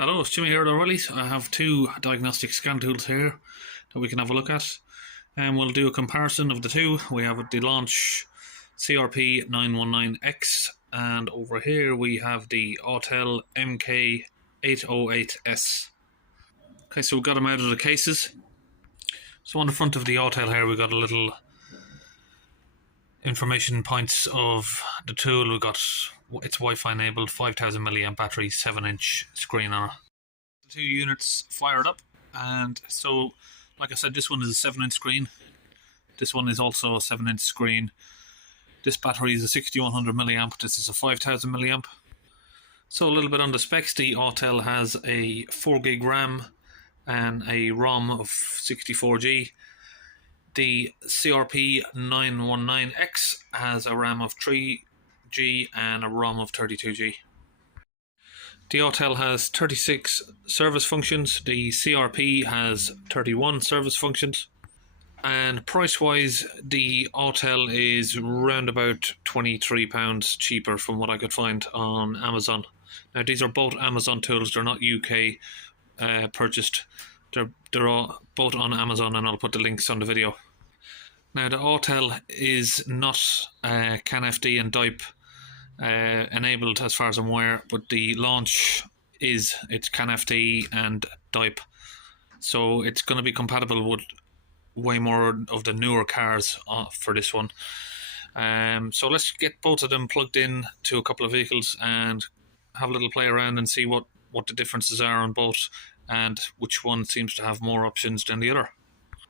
Hello, it's Jimmy here at O'Reilly's. I have two diagnostic scan tools here that we can have a look at, and we'll do a comparison of the two. We have the Launch CRP919X, and over here we have the Autel MK808S. Okay, so we've got them out of the cases. So on the front of the Autel here, we've got a little information points of the tool. We've got it's Wi-Fi enabled, 5000 milliamp battery, 7-inch screen on it. The two units fired up, and so like I said, this one is a 7-inch screen. This one is also a 7-inch screen. This battery is a 6100 milliamp. This is a 5000 milliamp. So a little bit on the specs. The Autel has a 4 gig RAM and a ROM of 64G. The CRP919X has a RAM of 3G and a ROM of 32G. The Autel has 36 service functions. The CRP has 31 service functions. And price-wise, the Autel is round about £23 cheaper from what I could find on Amazon. Now, these are both Amazon tools. They're not UK purchased. They're all both on Amazon, and I'll put the links on the video. Now, the Autel is not CAN FD and DIPE enabled as far as I'm aware, but the Launch it's CAN FD and DIPE, so it's going to be compatible with way more of the newer cars for this one. So let's get both of them plugged in to a couple of vehicles and have a little play around and see what the differences are on both and which one seems to have more options than the other.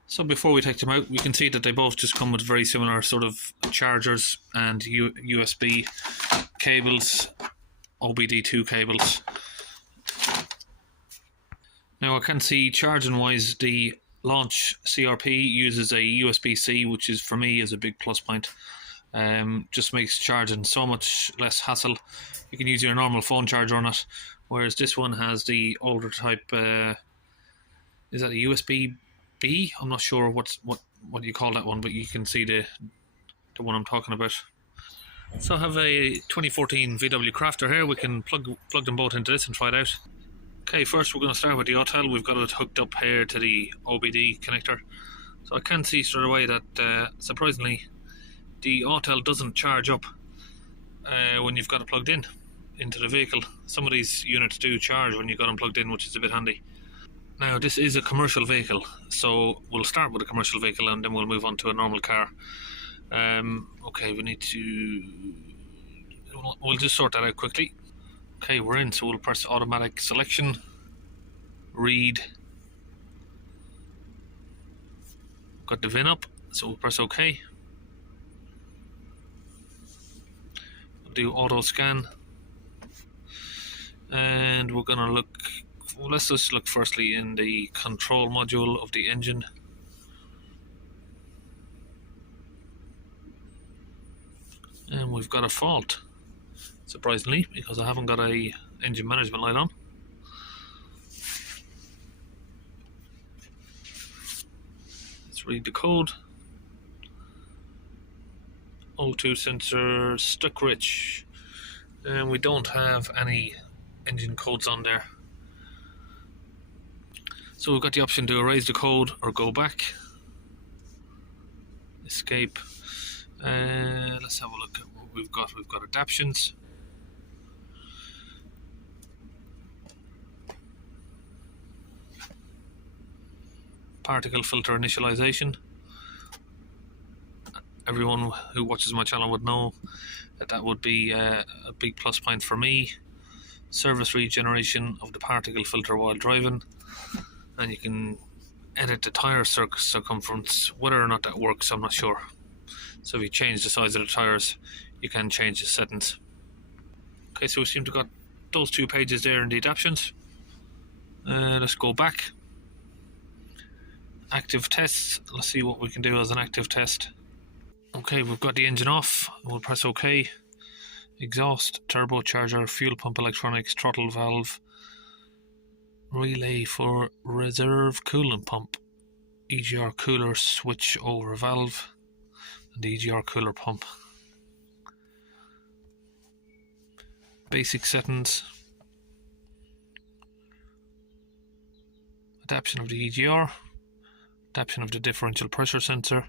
So before we take them out, we can see that they both just come with very similar sort of chargers and USB cables, OBD2 cables. Now I can see charging wise, the Launch CRP uses a USB-C, which is for me is a big plus point. Just makes charging so much less hassle. You can use your normal phone charger on it, whereas this one has the older type. Is that a USB-B? I'm not sure what you call that one, but you can see the one I'm talking about. So I have a 2014 VW Crafter here. We can plug them both into this and try it out. Okay, first we're going to start with the Autel. We've got it hooked up here to the OBD connector. So I can see straight away that surprisingly the Autel doesn't charge up when you've got it plugged in into the vehicle. Some of these units do charge when you've got them plugged in, which is a bit handy. Now this is a commercial vehicle, so we'll start with a commercial vehicle and then we'll move on to a normal car. Okay, we'll just sort that out quickly. Okay, we're in, so we'll press automatic selection, read, got the VIN up, so we'll press OK. We'll do auto scan, and we're going to look, well, let's just look firstly in the control module of the engine. And we've got a fault, surprisingly, because I haven't got a engine management light on. Let's read the code. O2 sensor stuck rich, and we don't have any engine codes on there. So we've got the option to erase the code or go back, escape. Let's have a look at what we've got. We've got adaptions. Particle filter initialization. Everyone who watches my channel would know that would be a big plus point for me. Service regeneration of the particle filter while driving, and you can edit the tire circumference. Whether or not that works, I'm not sure. So if you change the size of the tires, you can change the settings. Okay, so we seem to got those two pages there in the adaptions. Let's go back. Active tests. Let's see what we can do as an active test. Okay, we've got the engine off. We'll press OK. Exhaust, turbocharger, fuel pump electronics, throttle valve, relay for reserve coolant pump, EGR cooler switch over valve, and the EGR cooler pump. Basic settings. adaptation of the EGR, adaptation of the differential pressure sensor,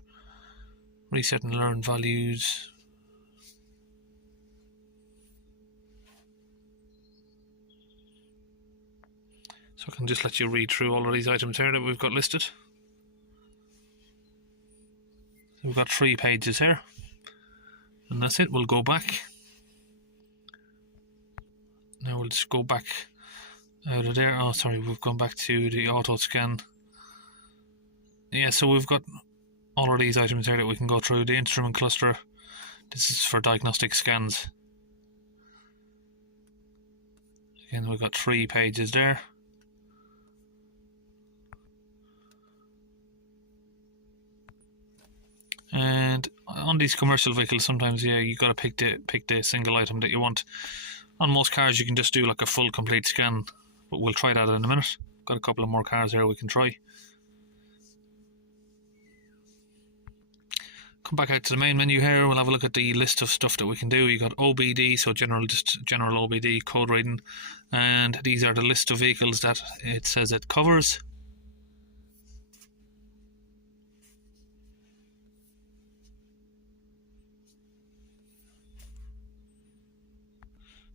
reset and learn values. So I can just let you read through all of these items here that we've got listed. We've got 3 pages here, and that's it. We'll go back. Now we'll just go back out of there. Oh, sorry, we've gone back to the auto scan. Yeah, so we've got all of these items here that we can go through. The instrument cluster, this is for diagnostic scans. Again, we've got 3 pages there. And on these commercial vehicles, sometimes, yeah, you got to pick the single item that you want. On most cars, you can just do like a full complete scan, but we'll try that in a minute. Got a couple of more cars here we can try. Come back out to the main menu here. We'll have a look at the list of stuff that we can do. You got OBD, so general OBD code reading, and these are the list of vehicles that it says it covers.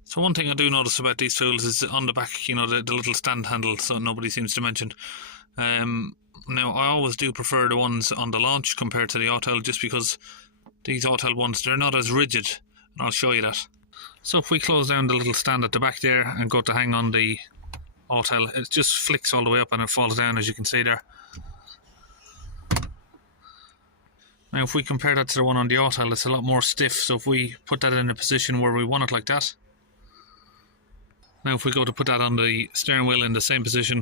So one thing I do notice about these tools is on the back, you know, the little stand handle, so nobody seems to mention. Now, I always do prefer the ones on the launch compared to the Autel, just because these Autel ones, they're not as rigid, and I'll show you that. So if we close down the little stand at the back there and go to hang on the Autel, it just flicks all the way up and it falls down, as you can see there. Now if we compare that to the one on the Autel, it's a lot more stiff, so if we put that in a position where we want it like that. Now if we go to put that on the steering wheel in the same position,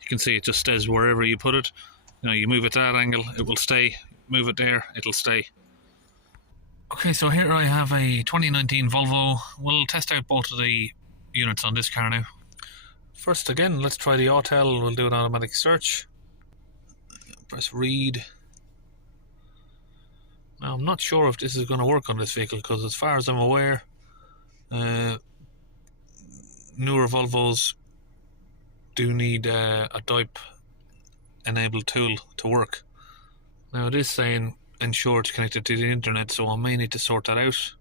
you can see it just stays wherever you put it. You know, you move it to that angle, it will stay. Move it there, it'll stay. Okay, so here I have a 2019 Volvo. We'll test out both of the units on this car now. First again, let's try the Autel. We'll do an automatic search. Press read. Now I'm not sure if this is going to work on this vehicle, because as far as I'm aware, newer Volvos do need a DIPE enabled tool to work. Now it is saying ensure it's connected to the internet, so I may need to sort that out.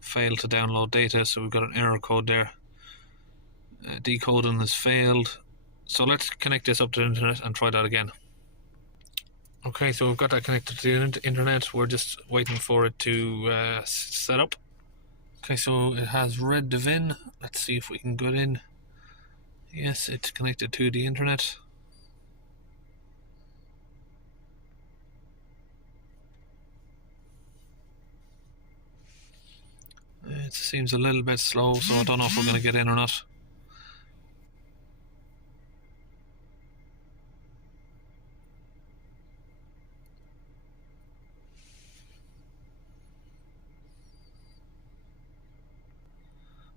Failed to download data, so we've got an error code there. Decoding has failed, so let's connect this up to the internet and try that again. Okay, so we've got that connected to the internet. We're just waiting for it to set up. Okay, so it has read the VIN. Let's see if we can get in. Yes, it's connected to the internet. It seems a little bit slow, so I don't know if we're going to get in or not.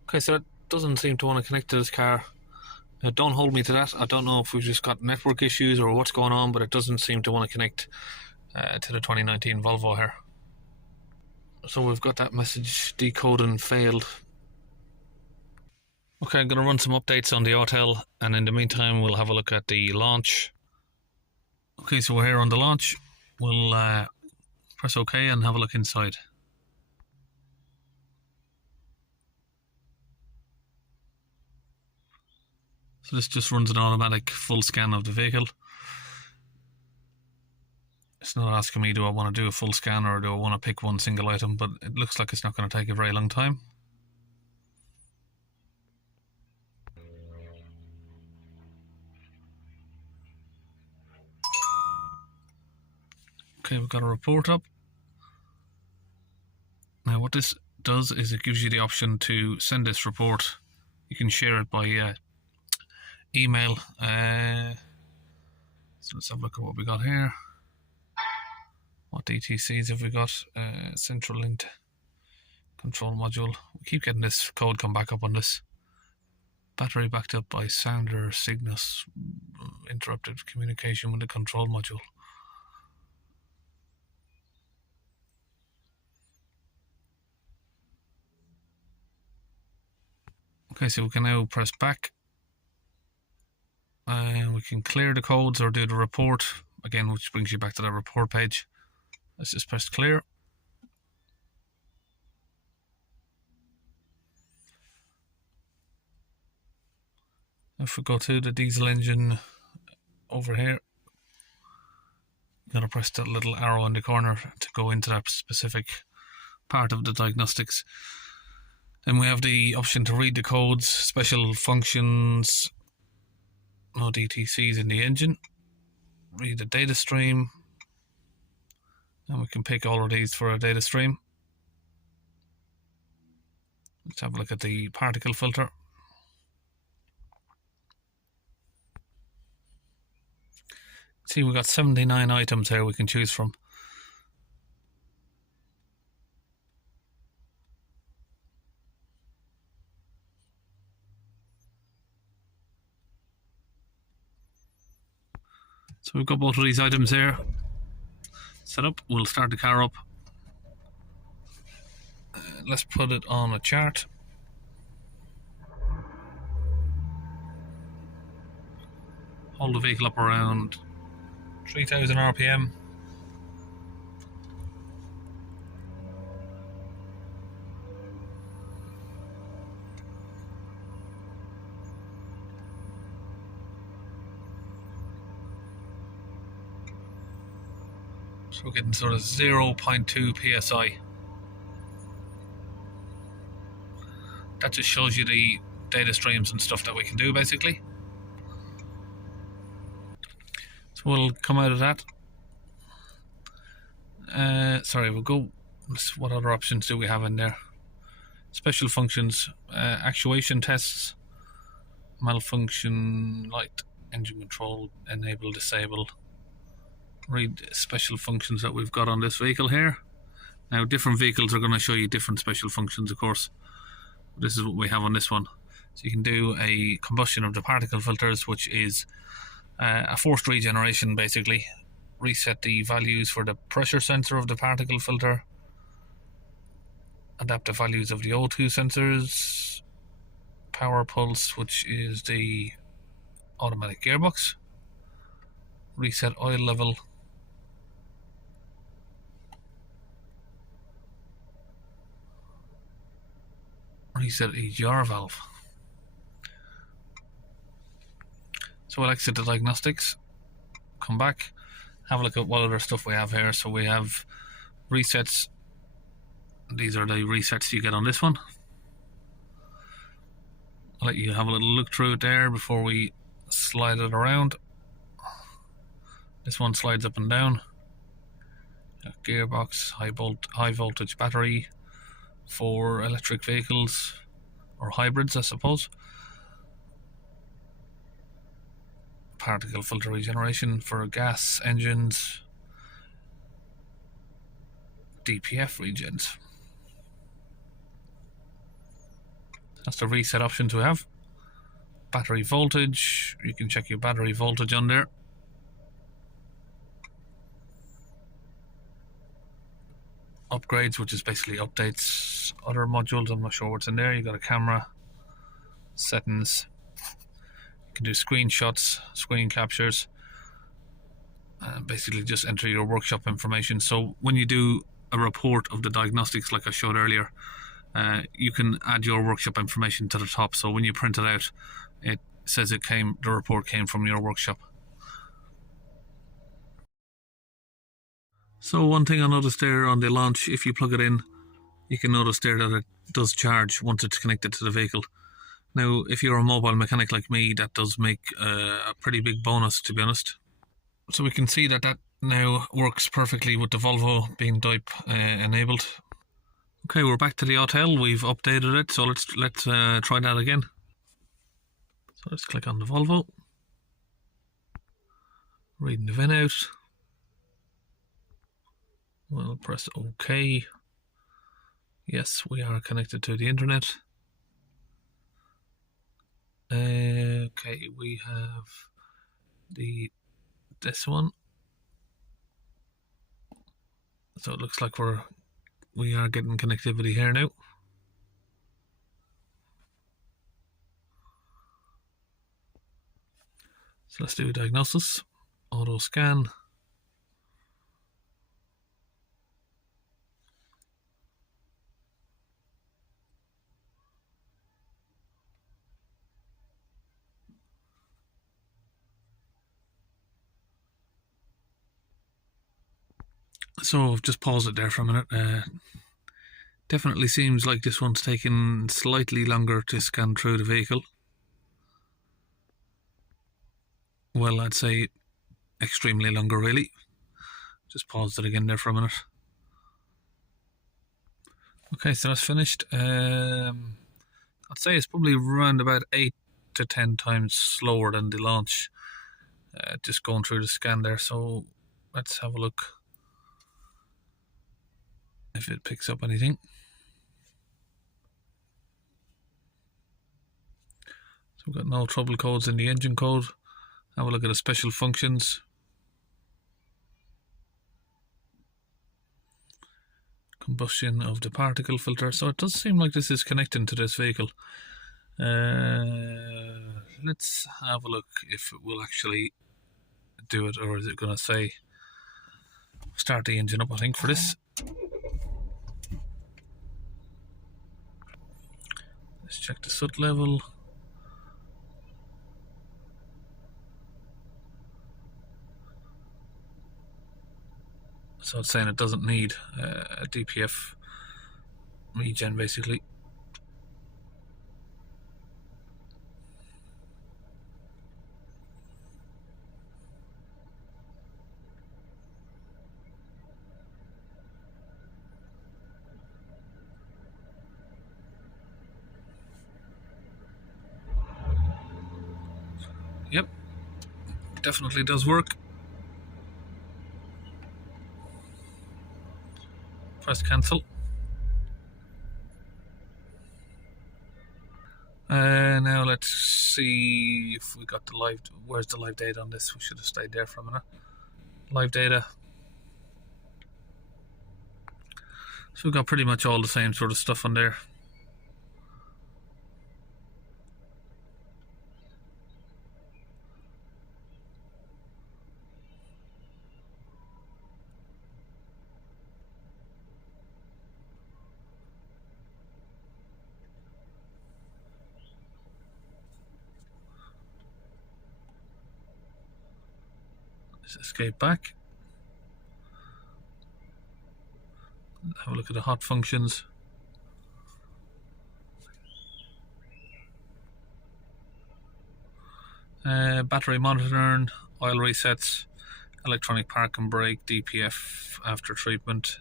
Okay, so it doesn't seem to want to connect to this car. Don't hold me to that. I don't know if we've just got network issues or what's going on, but it doesn't seem to want to connect to the 2019 Volvo here. So we've got that message, decoding failed. Okay, I'm going to run some updates on the Autel, and in the meantime we'll have a look at the launch. Okay, so we're here on the launch. We'll press OK and have a look inside. So this just runs an automatic full scan of the vehicle. It's not asking me do I want to do a full scan or do I want to pick one single item, but it looks like it's not going to take a very long time. Okay, we've got a report up. Now what this does is it gives you the option to send this report. You can share it by email. So let's have a look at what we got here. What DTCs have we got? Central Link Control Module. We keep getting this code come back up on this. Battery backed up by Sander Cygnus. Interrupted communication with the control module. Okay, so we can now press back. And we can clear the codes or do the report again, which brings you back to the report page. Let's just press clear. If we go to the diesel engine over here, you're going to press that little arrow in the corner to go into that specific part of the diagnostics. Then we have the option to read the codes, special functions, no DTCs in the engine, read the data stream, and we can pick all of these for a data stream. Let's have a look at the particle filter. See, we've got 79 items here we can choose from. So we've got both of these items here set up. We'll start the car up. Let's put it on a chart. Hold the vehicle up around 3000 RPM. So we're getting sort of 0.2 psi. That just shows you the data streams and stuff that we can do basically. So we'll come out of that. Sorry, we'll go. What other options do we have in there? Special functions, actuation tests, malfunction, light, engine control, enable, disable. Read special functions that we've got on this vehicle here. Now, different vehicles are going to show you different special functions, of course. This is what we have on this one. So you can do a combustion of the particle filters, which is a forced regeneration basically. Reset the values for the pressure sensor of the particle filter. Adapt the values of the O2 sensors. Power pulse, which is the automatic gearbox. Reset oil level. Reset EGR valve. So we'll exit the diagnostics, come back, have a look at what other stuff we have here. So we have resets. These are the resets you get on this one. I'll let you have a little look through it there before we slide it around. This one slides up and down. Gearbox, high voltage battery for electric vehicles or hybrids, I suppose. Particle filter regeneration for gas engines. DPF regens. That's the reset options we have. Battery voltage, you can check your battery voltage on there. Upgrades, which is basically updates other modules. I'm not sure what's in there. You got a camera, settings. You can do screenshots, screen captures, and basically just enter your workshop information. So when you do a report of the diagnostics, like I showed earlier, you can add your workshop information to the top. So when you print it out, it says the report came from your workshop. So one thing I noticed there on the launch, if you plug it in, you can notice there that it does charge once it's connected to the vehicle. Now, if you're a mobile mechanic like me, that does make a pretty big bonus, to be honest. So we can see that that now works perfectly with the Volvo being DIPE enabled. Okay, we're back to the Autel. We've updated it, so let's try that again. So let's click on the Volvo. Reading the VIN out. We'll press OK. Yes, we are connected to the internet. Okay, we have this one. So it looks like we are getting connectivity here now. So let's do diagnosis, auto scan. So I've just paused it there for a minute. Definitely seems like this one's taking slightly longer to scan through the vehicle. Well, I'd say extremely longer, really. Just paused it again there for a minute. Okay, so that's finished. I'd say it's probably around about 8 to 10 times slower than the launch. Just going through the scan there. So let's have a look if it picks up anything. So we've got no trouble codes in the engine code. Have a look at the special functions. Combustion of the particle filter. So it does seem like this is connecting to this vehicle. Let's have a look if it will actually do it, or is it going to say start the engine up, I think, for this. Let's check the soot level. So it's saying it doesn't need a DPF regen, basically. Yep, definitely does work. Press cancel. Now let's see if we got the live. Where's the live data on this? We should have stayed there for a minute. Live data. So we've got pretty much all the same sort of stuff on there. Let's escape back. Have a look at the hot functions. Battery monitoring, oil resets, electronic park and brake, DPF after treatment.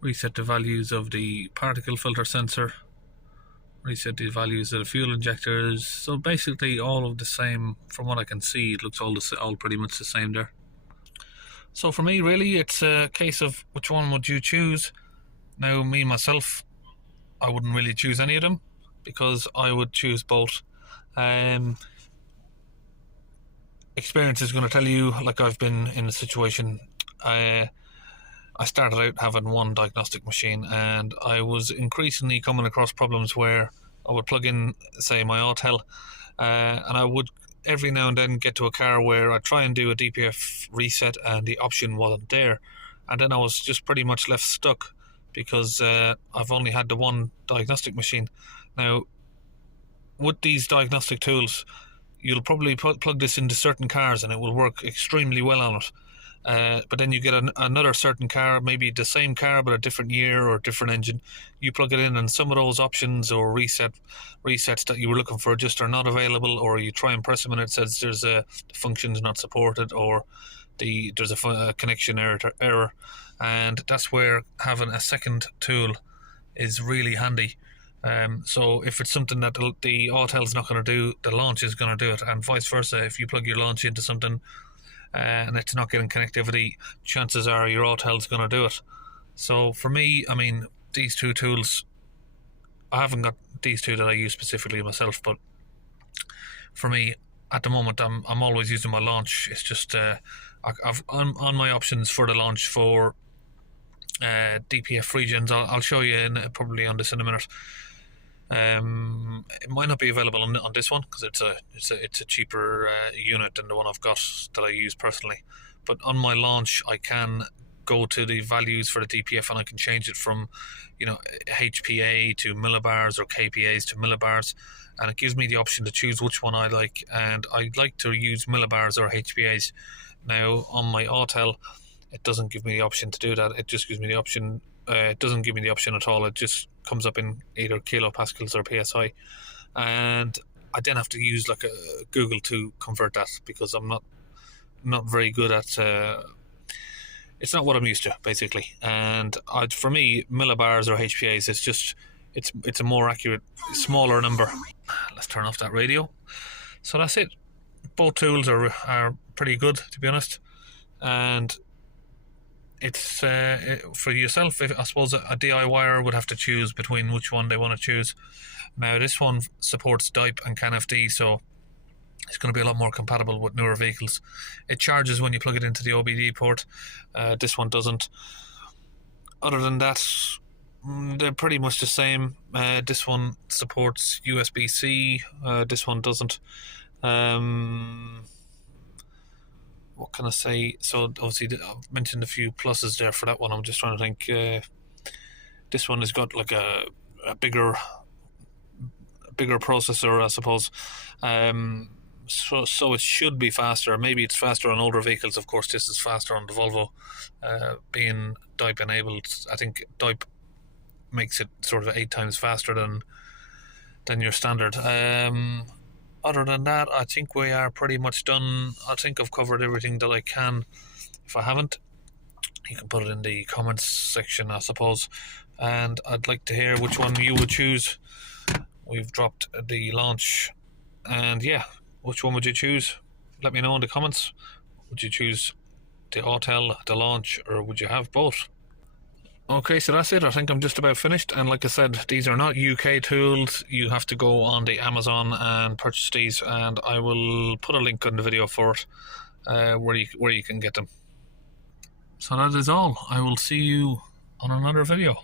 Reset the values of the particle filter sensor. Reset the values of the fuel injectors. So basically all of the same. From what I can see, it looks all pretty much the same there. So for me, really, it's a case of which one would you choose. Now, me myself, I wouldn't really choose any of them, because I would choose both. Experience is going to tell you, like I've been in a situation, I started out having one diagnostic machine, and I was increasingly coming across problems where I would plug in, say, my Autel, and I would every now and then get to a car where I'd try and do a DPF reset and the option wasn't there, and then I was just pretty much left stuck because I've only had the one diagnostic machine. Now, with these diagnostic tools, you'll probably plug this into certain cars and it will work extremely well on it. But then you get another certain car, maybe the same car but a different year or different engine. You plug it in and some of those options or resets that you were looking for just are not available, or you try and press them and it says there's the function's not supported, or there's a connection error. And that's where having a second tool is really handy. So if it's something that the Autel's not going to do, the launch is going to do it, and vice versa. If you plug your launch into something and it's not getting connectivity, chances are your Autel's going to do it. So for me, I mean, these two tools, I haven't got these two that I use specifically myself, but for me at the moment, I'm always using my launch. It's just I've on my options for the launch for DPF regens. I'll show you probably on this in a minute. it might not be available on this one because it's a cheaper unit than the one I've got that I use personally. But on my launch, I can go to the values for the DPF and I can change it from, HPA to millibars or KPAs to millibars, and it gives me the option to choose which one I like. And I like to use millibars or HPAs. Now on my Autel, it doesn't give me the option to do that. It just gives me the option. It doesn't give me the option at all. It just comes up in either kilopascals or PSI, and I then have to use like a Google to convert that because I'm not very good at. It's not what I'm used to, basically. And for me, millibars or HPAs, it's a more accurate, smaller number. Let's turn off that radio. So that's it. Both tools are pretty good, to be honest. And it's for yourself. I suppose a DIYer would have to choose between which one they want to choose. Now this one supports DIPE and CAN-FD, so it's going to be a lot more compatible with newer vehicles. It charges when you plug it into the OBD port. This one doesn't. Other than that, they're pretty much the same. This one supports USB-C. This one doesn't. What can I say? So obviously I've mentioned a few pluses there for that one. I'm just trying to think. This one has got like a bigger processor, I suppose. So it should be faster. Maybe it's faster on older vehicles. Of course, this is faster on the Volvo. Being DIPE enabled, I think DIPE makes it sort of 8 times faster than your standard. Other than that, I think we are pretty much done. I think I've covered everything that I can. If I haven't, you can put it in the comments section, I suppose. And I'd like to hear which one you would choose. We've dropped the launch, and yeah, which one would you choose? Let me know in the comments. Would you choose the Autel, the launch, or would you have both? Okay, so that's it. I think I'm just about finished. And like I said, these are not UK tools. You have to go on the Amazon and purchase these, and I will put a link in the video for it, where you can get them. So that is all. I will see you on another video.